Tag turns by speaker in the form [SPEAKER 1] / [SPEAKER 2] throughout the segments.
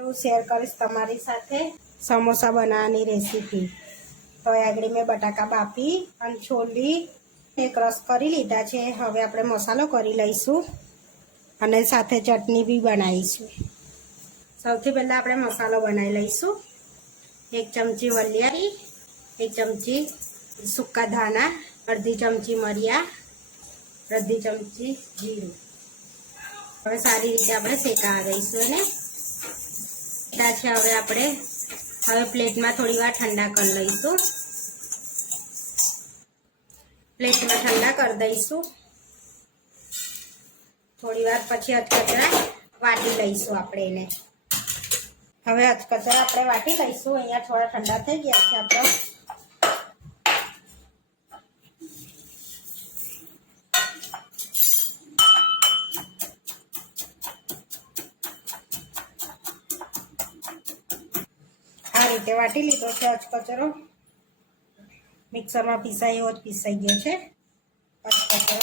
[SPEAKER 1] હું શેર કરીશ તમારી સાથે સમોસા બનાવવાની રેસીપી તો આગળ મેં બટાકા બાફી અને છોલી એ ક્રસ કરી લીધા છે. હવે આપણે મસાલો કરી લઈશું અને સાથે ચટણી બી બનાવીશું. સૌથી પહેલાં આપણે મસાલો બનાવી લઈશું. એક ચમચી વલિયારી એક ચમચી સૂકા ધાણા, અડધી ચમચી મરિયા, અડધી ચમચી જીરું. હવે સારી રીતે આપણે શેકા દઈશું એને. ઠંડા છે હવે આપણે. હવે પ્લેટમાં થોડી વાર ઠંડા કરી લઈશું. પ્લેટમાં ઠંડા કરી દઈશું. થોડી વાર પછી અચકચરા વાટી લઈશું આપણે એને. હવે અચકચરા આપણે વાટી લઈશું. અહીંયા થોડા ઠંડા થઈ ગયા છે આપણે. આ રીતે વાટી લીધો છે અચકચરો. મિક્સરમાં પીસાય એવો જ પીસાઈ ગયો છે. અચકચરો.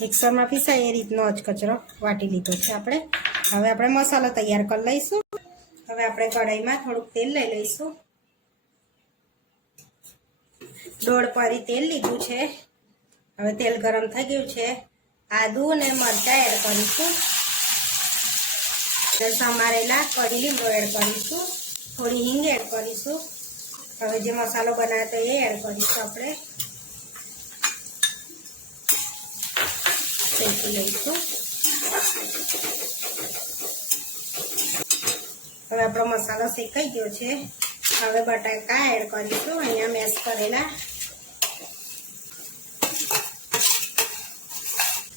[SPEAKER 1] મિક્સરમાં પીસાય એ રીતનો અચકચરો વાટી લીધો છે આપણે. હવે આપણે મસાલો તૈયાર કરી લઈશું. હવે આપણે કઢાઈમાં થોડુંક તેલ લઈ લઈશું. દોઢ પરી તેલ લીધું છે. હવે તેલ ગરમ થઈ ગયું છે. આદુ અને મરચાં એડ કરીશું. સમારેલા કઢી લીમડો એડ કરીશું. થોડી હિંગ એડ કરીશું. હવે જે મસાલો બનાવ્યો તો એ એડ કરીશું આપણે. શેકી લઈશું. હવે આપણો મસાલો શેકાઈ ગયો છે. હવે બટાકા એડ કરીશું. અહીંયા મેશ કરેલા.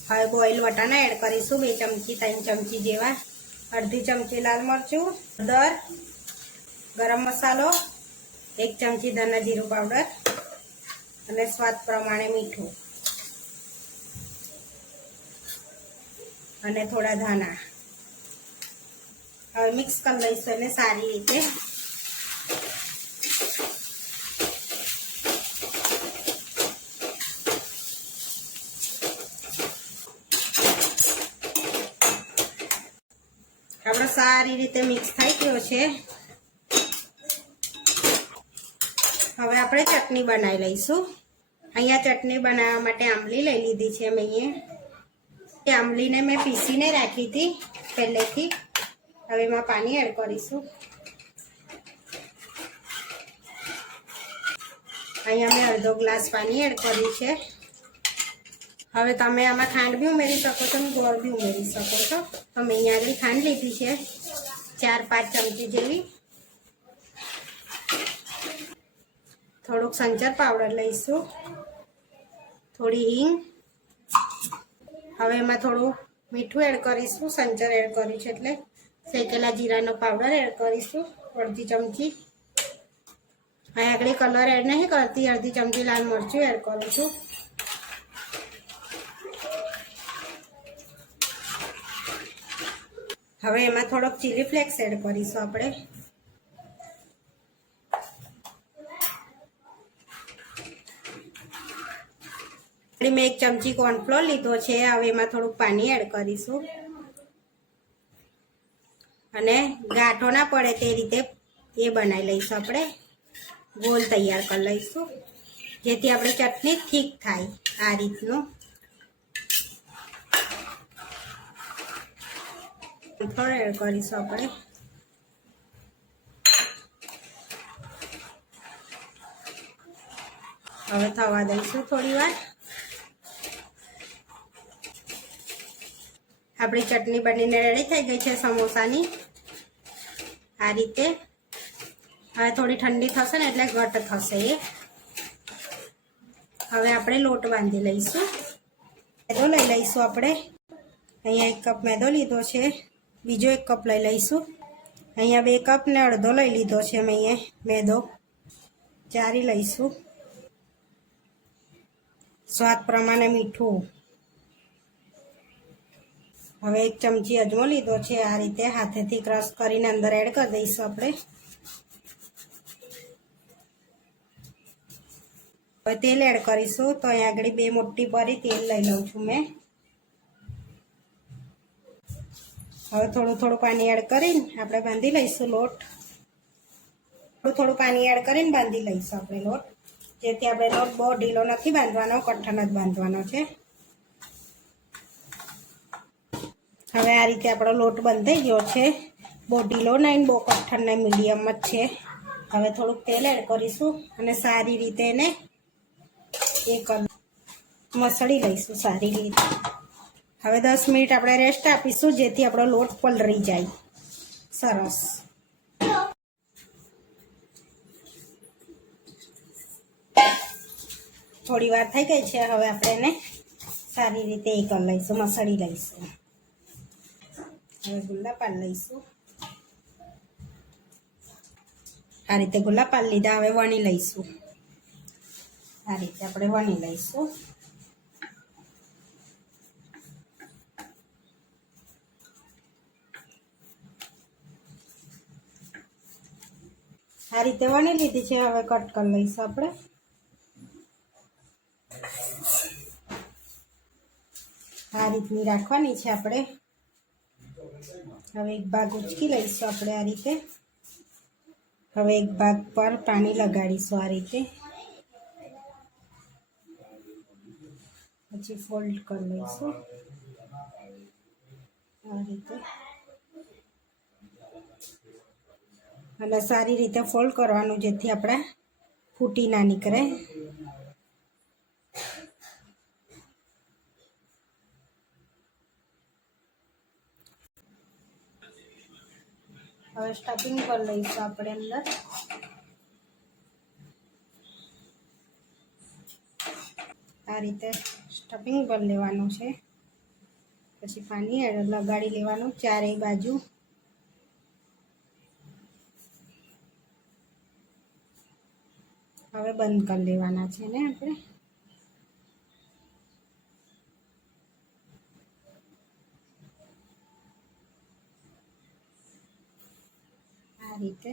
[SPEAKER 1] હવે બોઇલ વટાણા એડ કરીશું. બે ચમચી, ત્રણ ચમચી જેવા. અડધી ચમચી લાલ મરચું, હળદર ગરમ મસાલો, એક ચમચી ધાણા જીરું પાવડર અને સ્વાદ પ્રમાણે મીઠું. અને થોડા ધાણા. હવે મિક્સ કરી લઈશું એને સારી રીતે. આપણો સારી રીતે મિક્સ થઈ ગયો છે. હવે આપણે ચટણી બનાવી લઈશું. અહીંયા ચટણી બનાવવા માટે આંબલી લઈ લીધી છે મેં એ આંબલીને મેં પીસીને રાખી હતી પહેલેથી. હવે એમાં પાણી એડ કરીશું. અહીંયા મેં અડધો ગ્લાસ પાણી એડ કર્યું છે. હવે તમે આમાં ખાંડ બી ઉમેરી શકો છો અને ગોળ બી ઉમેરી શકો છો. તો મેં અહીંયા આગળ ખાંડ લીધી છે. ચાર પાંચ ચમચી જેવી. થોડુંક સંચર પાવડર લઈશું. થોડી હિંગ. હવે એમાં થોડું મીઠું એડ કરીશું, સંચર એડ કર્યું છે એટલે શેકેલા જીરાનો પાવડર એડ કરીશું, અડધી ચમચી. અહીં આગળ કલર એડ નહીં કરતી, અડધી ચમચી લાલ મરચું એડ કરું છું. હવે એમાં થોડોક ચીલી ફ્લેક્સ એડ કરીશું આપણે. મેં એક ચમચી કોર્નફ્લોર લીધો છે. હવે એમાં થોડુંક પાણી એડ કરીશું. અને ગાંઠો ના પડે તે રીતે એ બનાવી લઈશું આપણે. ગોલ તૈયાર કરી લઈશું. જેથી આપણે ચટણી ઠીક થાય આ રીતનું. કોર્નફ્લોર એડ કરીશું આપણે. હવે થવા દઈશું થોડી વાર. આપણી ચટણી બનીને રેડી થઈ ગઈ છે સમોસાની. આ રીતે. હવે થોડી ઠંડી થશે ને એટલે ઘટ થશે એ. હવે આપણે લોટ બાંધી લઈશું. મેદો લઈ લઈશું આપણે. અહીંયા એક કપ મેદો લીધો છે. બીજો એક કપ લઈ લઈશું. અહીંયા બે કપ ને અડધો લઈ લીધો છે મેં મેદો. ચારી લઈશું. સ્વાદ પ્રમાણે મીઠું. હવે એક ચમચી અજમો લીધો છે, આ રીતે હાથેથી ક્રશ કરીને અંદર એડ કરી દઈશું આપણે. હવે તેલ એડ કરીશું, તો અહીં આગળ બે મોટી પરી તેલ લઈ લઉં છું મેં. હવે થોડું થોડું પાણી એડ કરીને આપણે બાંધી લઈશું લોટ. થોડું થોડું પાણી એડ કરીને બાંધી લઈશું આપણે લોટ. જેથી આપણે લોટ બહુ ઢીલો નથી બાંધવાનો, કઠણ જ બાંધવાનો છે. હવે આ રીતે આપણો લોટ બંધાઈ ગયો છે. બહુ ઢીલો નહીં બહુ કઠણ નહીં મીડિયમ જ છે. હવે થોડુંક તેલ એડ કરીશું અને સારી રીતે એને એ મસળી લઈશું સારી રીતે. હવે દસ મિનિટ આપણે રેસ્ટ આપીશું, જેથી આપણો લોટ પલળી જાય. સરસ. થોડી વાર થઈ ગઈ છે, હવે આપણે એને સારી રીતે એ કરી લઈશું, મસળી લઈશું. હવે ગુલ્લા લઈશું આ રીતે ગુલ્લા લીધા હવે વણી લઈશું આ રીતે આપણે વણી લઈશું આ રીતે વણી લીધી છે હવે કટ લઈશું આપણે આ રીતની રાખવાની છે આપણે હવે એક ભાગ ઉચકી લઈશું આપણે આ રીતે. હવે એક ભાગ પર પાણી લગાડીશું આ રીતે. પછી ફોલ્ડ કરી લઈશું. આ રીતે. અને સારી રીતે ફોલ્ડ કરવાનું જેથી આપણે ફૂટી ના નીકળે. સ્ટફિંગ પર લઈશું આપણે અંદર. આ રીતે સ્ટફિંગ કરી લેવાનું છે. પછી પાણી લગાડી લેવાનું ચારેય બાજુ. હવે બંધ કરી લેવાના છે ને આપણે. રીતે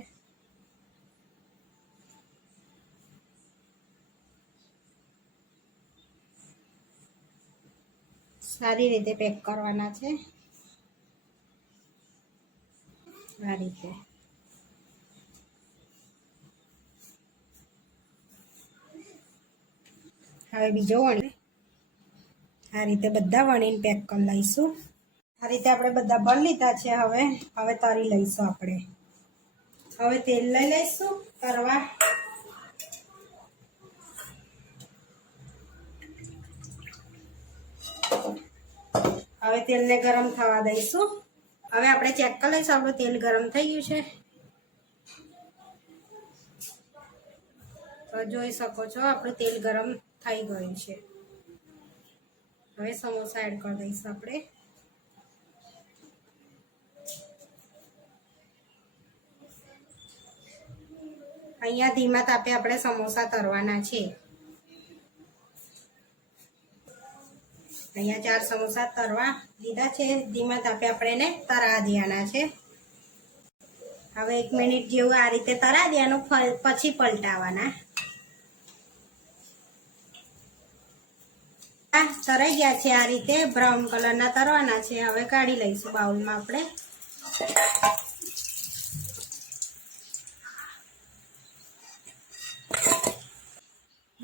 [SPEAKER 1] સારી રીતે પેક કરવાના છે આ રીતે હવે બીજો વણી આ રીતે બધા વણીને પેક કરી લઈશું આ રીતે આપણે બધા બન લીધા છે હવે હવે તરી લઈશું આપણે હવે તેલ લઈ લઈશું, કરવા. હવે તેલને ગરમ થવા દઈશું. હવે આપણે ચેક કરી લઈશું, આપણું તેલ ગરમ થઈ ગયું છે. તો જોઈ શકો છો, આપણું તેલ ગરમ થઈ ગયું છે. હવે સમોસા એડ કરી દઈશું આપણે. અહીંયા ધીમા તાપે આપણે સમોસા તરવાના છે. અહીંયા ચાર સમોસા તરવા લીધા છે. ધીમા તાપે આપણે એને તરા દેવાના છે. હવે એક મિનિટ જેવું આ રીતે તરા દેવાનું પછી પલટાવાના. તરાઈ ગયા છે આ રીતે બ્રાઉન કલરના તરવાના છે. હવે કાઢી લઈશું બાઉલમાં આપણે.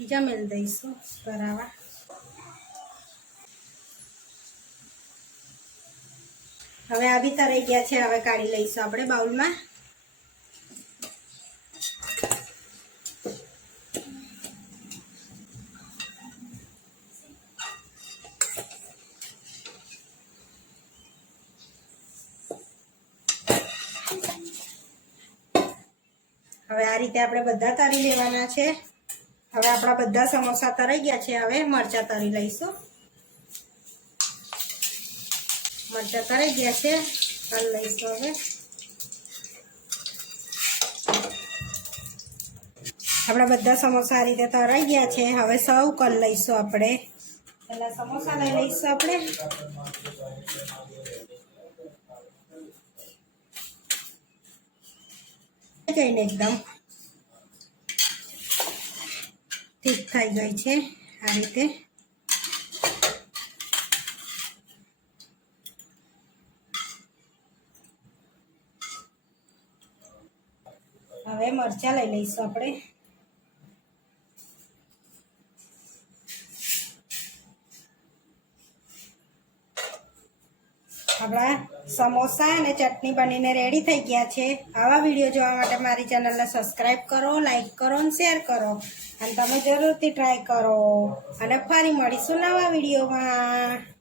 [SPEAKER 1] બીજા મેળ દઈશું કરાવા હવે આ બી તરાઈ ગયા છે હવે કાઢી લઈશું આપણે બાઉલમાં હવે આ રીતે આપણે બધા તરી લેવાના છે હવે આપણા બધા સમોસા તરાઈ ગયા છે. હવે મરચા તરી લઈશું. મરચા તરાઈ ગયા છે. તલ લઈશું હવે. આપણા બધા સમોસા આ રીતે તરાઈ ગયા છે. હવે સૌ કલ લઈશું આપણે. પહેલા સમોસા લઈ લઈશું આપણે. જઈને એકદમ. ઠીક થઈ ગઈ છે આ રીતે. હવે મરચાં લઈ લઈશું આપણે. આપણા સમોસા અને ચટણી બનીને રેડી થઈ ગયા છે. આવા વીડિયો જોવા માટે મારી ચેનલને સબસ્ક્રાઈબ કરો લાઈક કરો અને શેર કરો. અને તમે જરૂરથી ટ્રાય કરો. અને ફરી મળીશું નવા વિડીયોમાં.